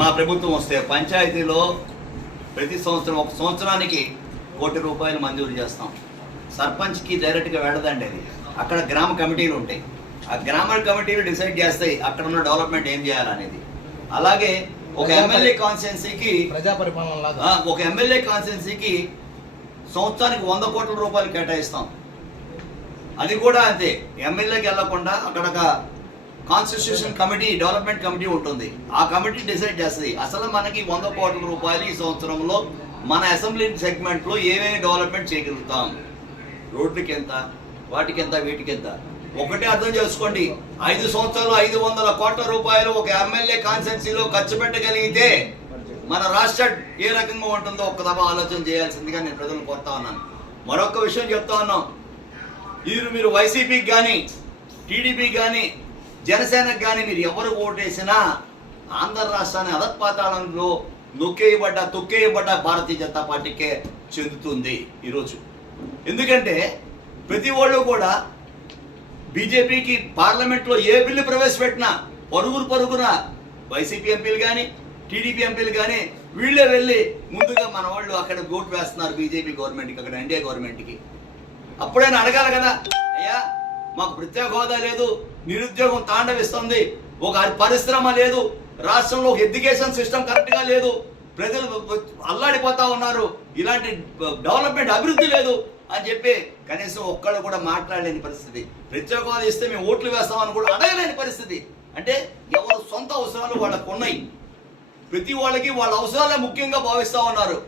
మా ప్రభుత్వం వస్తే పంచాయతీలో ప్రతి సంవత్సరం ఒక సంవత్సరానికి ₹1 కోటి మంజూరు చేస్తాం. సర్పంచ్కి డైరెక్ట్గా వెళ్ళదండి అది. అక్కడ గ్రామ కమిటీలు ఉంటాయి. ఆ గ్రామ కమిటీలు డిసైడ్ చేస్తాయి అక్కడ ఉన్న డెవలప్మెంట్ ఏం చేయాలనేది. అలాగే ఒక ఎమ్మెల్యే కాన్స్టిట్యున్సీకి సంవత్సరానికి ₹100 కోట్ల కేటాయిస్తాం. అది కూడా అంతే, ఎమ్మెల్యేకి వెళ్లకుండా అక్కడ కాన్స్టిట్యూషన్ కమిటీ, డెవలప్మెంట్ కమిటీ ఉంటుంది. ఆ కమిటీ డిసైడ్ చేస్తుంది అసలు మనకి ₹100 కోట్ల ఈ సంవత్సరంలో మన అసెంబ్లీ సెగ్మెంట్ లో ఏమేమి డెవలప్మెంట్ చేయగలుగుతాం, రోడ్లకి ఎంత, వాటికి ఎంత, వీటికి ఎంత. ఒకటే అర్థం చేసుకోండి, 5 సంవత్సరాలు ₹500 కోట్ల ఒక ఎమ్మెల్యే కాన్స్టిట్యున్సీలో ఖర్చు పెట్టగలిగితే మన రాష్ట్రం ఏ రకంగా ఉంటుందో ఒక్క దఫా ఆలోచన చేయాల్సిందిగా నేను ప్రజలను కోరుతా ఉన్నాను. మరొక విషయం చెప్తా ఉన్నాం, మీరు వైసీపీకి కానీ, టీడీపీకి కానీ, జనసేనకు కానీ మీరు ఎవరు ఓటేసినా ఆంధ్ర రాష్ట్రాన్ని అధపాతాళంలో తొక్కేయబడ్డ భారతీయ జనతా పార్టీకే చెందుతుంది ఈరోజు. ఎందుకంటే ప్రతి వాళ్ళు కూడా బీజేపీకి పార్లమెంట్లో ఏ బిల్లు ప్రవేశపెట్టినా పరుగున వైసీపీ ఎంపీలు కానీ, టీడీపీ ఎంపీలు కానీ వీళ్ళే వెళ్ళి ముందుగా మన వాళ్ళు అక్కడ ఓటు వేస్తున్నారు బీజేపీ గవర్నమెంట్కి, అక్కడ ఎన్డీఏ గవర్నమెంట్కి. అప్పుడైనా అడగాలి కదా, అయ్యా మాకు ప్రత్యేక హోదా లేదు, నిరుద్యోగం తాండవిస్తుంది, ఒక పరిశ్రమ లేదు, రాష్ట్రంలో ఒక ఎడ్యుకేషన్ సిస్టమ్ కరెక్ట్గా లేదు, ప్రజలు అల్లాడిపోతా ఉన్నారు, ఇలాంటి డెవలప్మెంట్ అభివృద్ధి లేదు అని చెప్పి కనీసం ఒక్కళ్ళు కూడా మాట్లాడలేని పరిస్థితి. ప్రత్యేక హోదా ఇస్తే మేము ఓట్లు వేస్తామని కూడా అడగలేని పరిస్థితి. అంటే ఎవరు సొంత అవసరాలు వాళ్ళకు ఉన్నాయి, ప్రతి వాళ్ళకి వాళ్ళ అవసరాలే ముఖ్యంగా భావిస్తూ ఉన్నారు.